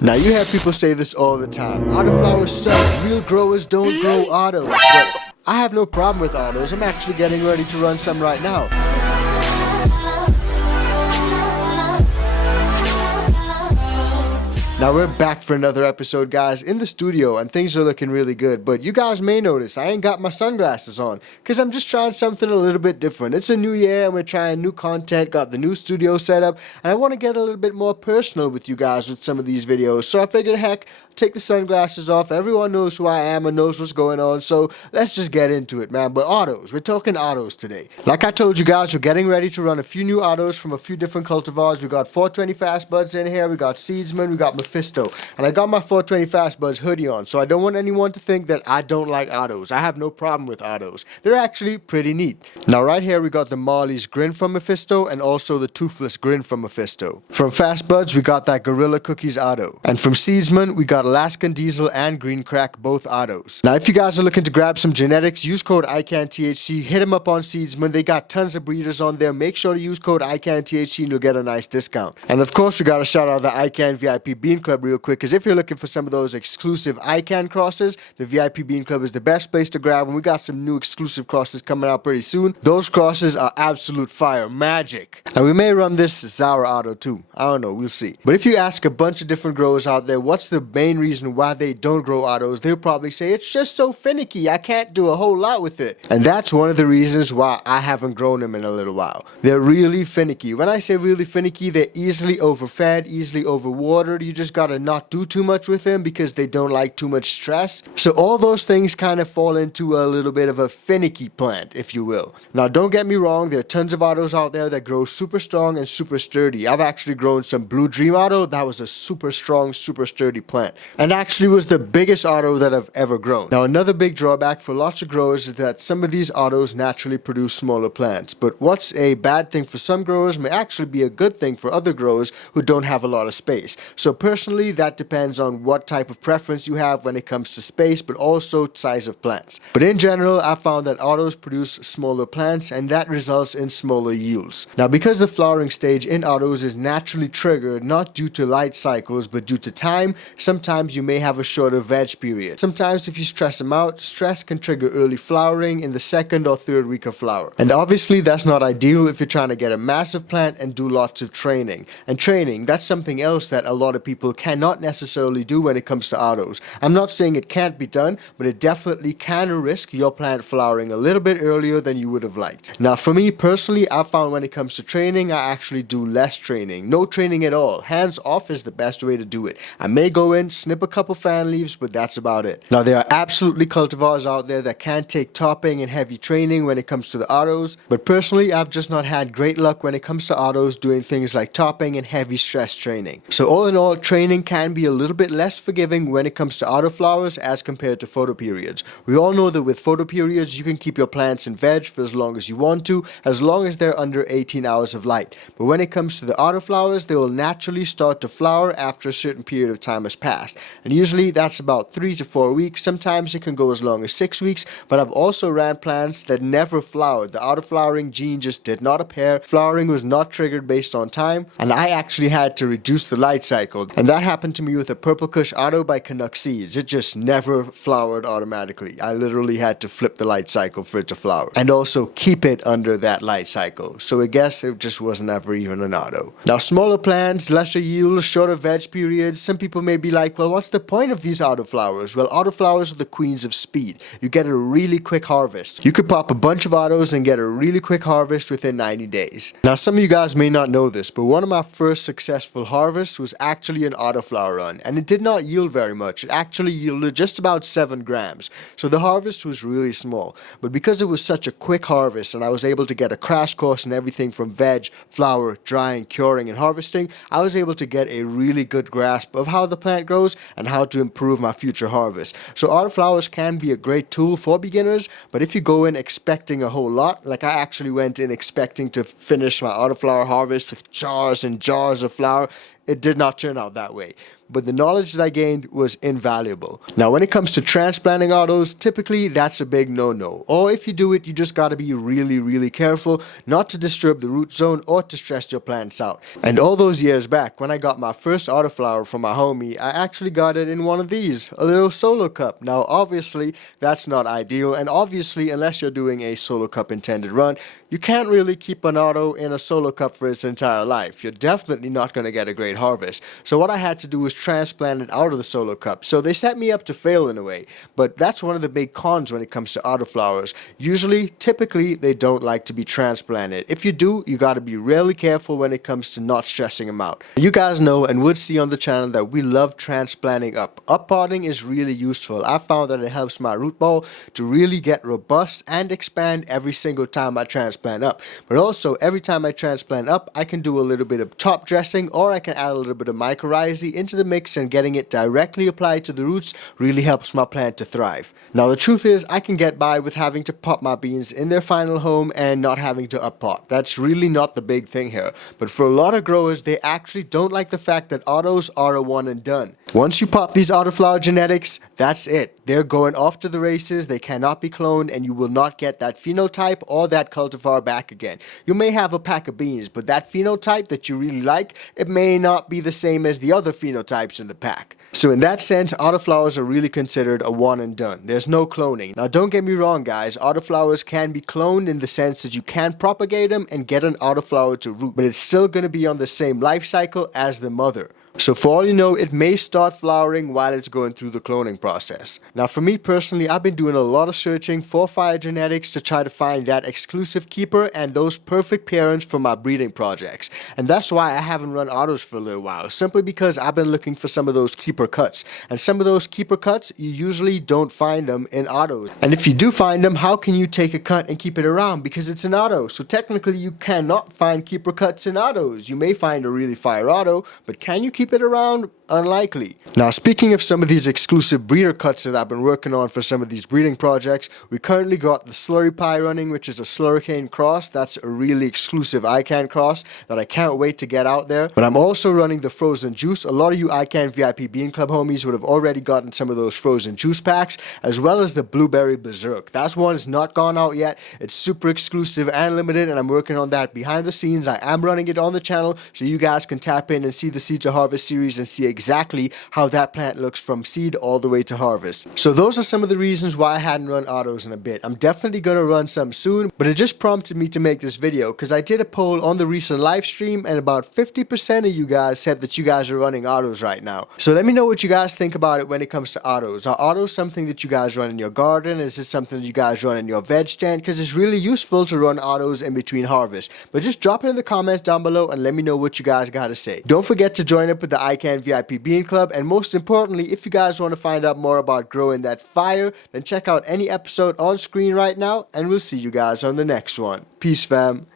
Now you have people say this all the time. Autoflowers suck. Real growers don't grow autos. But I have no problem with autos. I'm actually getting ready to run some right now. Now we're back for another episode, guys, in the studio, and things are looking really good. But you guys may notice I ain't got my sunglasses on because I'm just trying something a little bit different. It's a new year and we're trying new content, got the new studio set up, and I want to get a little bit more personal with you guys with some of these videos. So I figured, heck, take the sunglasses off. Everyone knows who I am and knows what's going on, so let's just get into it, man. But autos, we're talking autos today. Like I told you guys, we're getting ready to run a few new autos from a few different cultivars. We got 420 Fast Buds in here, we got Seedsman, we got Mephisto, and I got my 420 Fast Buds hoodie on, so I don't want anyone to think that I don't like autos. I have no problem with autos. They're actually pretty neat. Now right here we got the Marley's Grin from Mephisto and also the Toothless Grin from Mephisto. From Fast Buds we got that Gorilla Cookies auto, and from Seedsman we got Alaskan Diesel and Green Crack, both autos. Now if you guys are looking to grab some genetics, use code icanthc. Hit them up on Seedsman. They got tons of breeders on there. Make sure to use code icanthc and you'll get a nice discount. And of course we gotta shout out the iCan VIP Bean Club real quick, because if you're looking for some of those exclusive iCan crosses, the VIP Bean Club is the best place to grab, and we got some new exclusive crosses coming out pretty soon. Those crosses are absolute fire, magic. And we may run this Zara auto too. I don't know, we'll see. But if you ask a bunch of different growers out there what's the main reason why they don't grow autos, they'll probably say it's just so finicky, I can't do a whole lot with it. And that's one of the reasons why I haven't grown them in a little while. They're really finicky. When I say really finicky, they're easily overfed, easily overwatered. You just gotta not do too much with them because they don't like too much stress. So all those things kind of fall into a little bit of a finicky plant, if you will. Now don't get me wrong, there are tons of autos out there that grow super strong and super sturdy. I've actually grown some Blue Dream auto that was a super strong, super sturdy plant, and actually was the biggest auto that I've ever grown. Now another big drawback for lots of growers is that some of these autos naturally produce smaller plants, but what's a bad thing for some growers may actually be a good thing for other growers who don't have a lot of space. So personally, that depends on what type of preference you have when it comes to space, but also size of plants. But in general, I found that autos produce smaller plants, and that results in smaller yields. Now because the flowering stage in autos is naturally triggered not due to light cycles but due to time, sometimes you may have a shorter veg period. Sometimes if you stress them out, stress can trigger early flowering in the second or third week of flower. And obviously that's not ideal if you're trying to get a massive plant and do lots of training. And training, that's something else that a lot of people cannot necessarily do when it comes to autos. I'm not saying it can't be done, but it definitely can risk your plant flowering a little bit earlier than you would have liked. Now for me personally, I found when it comes to training, I actually do less training. No training at all. Hands off is the best way to do it. I may go in, snip a couple fan leaves, but that's about it. Now there are absolutely cultivars out there that can take topping and heavy training when it comes to the autos, but personally I've just not had great luck when it comes to autos doing things like topping and heavy stress training. So all in all, training can be a little bit less forgiving when it comes to autoflowers as compared to photoperiods. We all know that with photoperiods you can keep your plants in veg for as long as you want to, as long as they're under 18 hours of light. But when it comes to the autoflowers, they will naturally start to flower after a certain period of time has passed. And usually that's about 3 to 4 weeks. Sometimes it can go as long as 6 weeks, but I've also ran plants that never flowered. The autoflowering gene just did not appear. Flowering was not triggered based on time, and I actually had to reduce the light cycle. And that happened to me with a Purple Kush auto by Canuck Seeds. It just never flowered automatically. I literally had to flip the light cycle for it to flower, and also keep it under that light cycle. So I guess it just wasn't ever even an auto. Now smaller plants, lesser yields, shorter veg periods. Some people may be like, well, what's the point of these autoflowers? Well, autoflowers are the queens of speed. You get a really quick harvest. You could pop a bunch of autos and get a really quick harvest within 90 days. Now some of you guys may not know this, but one of my first successful harvests was actually an autoflower run, and it did not yield very much. It actually yielded just about 7 grams. So the harvest was really small, but because it was such a quick harvest and I was able to get a crash course in everything from veg, flower, drying, curing, and harvesting, I was able to get a really good grasp of how the plant grows and how to improve my future harvest. So autoflowers can be a great tool for beginners, but if you go in expecting a whole lot, like I actually went in expecting to finish my autoflower harvest with jars and jars of flower, it did not turn out that way. but the knowledge that I gained was invaluable. Now, when it comes to transplanting autos, typically that's a big no-no. Or if you do it, you just gotta be really careful not to disturb the root zone or to stress your plants out. And all those years back, when I got my first autoflower from my homie, I actually got it in one of these, a little solo cup. Now, obviously, that's not ideal, and obviously, unless you're doing a solo cup intended run, you can't really keep an auto in a solo cup for its entire life. You're definitely not going to get a great harvest. So what I had to do was transplant it out of the solo cup. So they set me up to fail in a way, but that's one of the big cons when it comes to autoflowers. Typically, they don't like to be transplanted. If you do, you got to be really careful when it comes to not stressing them out. You guys know and would see on the channel that we love transplanting up. Uppotting is really useful. I found that it helps my root ball to really get robust and expand every single time I transplant up. But also, every time I transplant up, I can do a little bit of top dressing, or I can add a little bit of mycorrhizae into the mix, and getting it directly applied to the roots really helps my plant to thrive. Now, the truth is, I can get by with having to pot my beans in their final home and not having to up pot. That's really not the big thing here. But for a lot of growers, they actually don't like the fact that autos are a one and done. Once you pop these autoflower genetics, that's it. They're going off to the races, they cannot be cloned, and you will not get that phenotype or that cultivar back again. You may have a pack of beans, but that phenotype that you really like, it may not be the same as the other phenotypes in the pack. So in that sense, autoflowers are really considered a one and done. There's no cloning. Now, don't get me wrong, guys. Autoflowers can be cloned in the sense that you can propagate them and get an autoflower to root, but it's still going to be on the same life cycle as the mother. So for all you know, it may start flowering while it's going through the cloning process. Now, for me personally, I've been doing a lot of searching for phylogenetics to try to find that exclusive keeper and those perfect parents for my breeding projects. And that's why I haven't run autos for a little while, simply because I've been looking for some of those keeper cuts. And some of those keeper cuts, you usually don't find them in autos. And if you do find them, how can you take a cut and keep it around? Because it's an auto. So technically, you cannot find keeper cuts in autos. You may find a really fire auto, but can you keep it around? Unlikely. Now, speaking of some of these exclusive breeder cuts that I've been working on for some of these breeding projects, we currently got the Slurry Pie running, which is a Slurricane cross. That's a really exclusive iCan cross that I can't wait to get out there. But I'm also running the Frozen Juice. A lot of you iCan VIP Bean Club homies would have already gotten some of those frozen juice packs, as well as the Blueberry Berserk. That one's not gone out yet. It's super exclusive and limited, and I'm working on that behind the scenes. I am running it on the channel, so you guys can tap in and see the Seed to Harvest series and see exactly how that plant looks from seed all the way to harvest. So those are some of the reasons why I hadn't run autos in a bit. I'm definitely going to run some soon, but it just prompted me to make this video because I did a poll on the recent live stream, and about 50% of you guys said that you guys are running autos right now. So let me know what you guys think about it when it comes to autos. Are autos something that you guys run in your garden? Is it something that you guys run in your veg stand? Because it's really useful to run autos in between harvests. But just drop it in the comments down below and let me know what you guys got to say. Don't forget to join up with the iCan VIP Bean Club, and most importantly, if you guys want to find out more about growing that fire, then check out any episode on screen right now, and we'll see you guys on the next one. Peace, fam.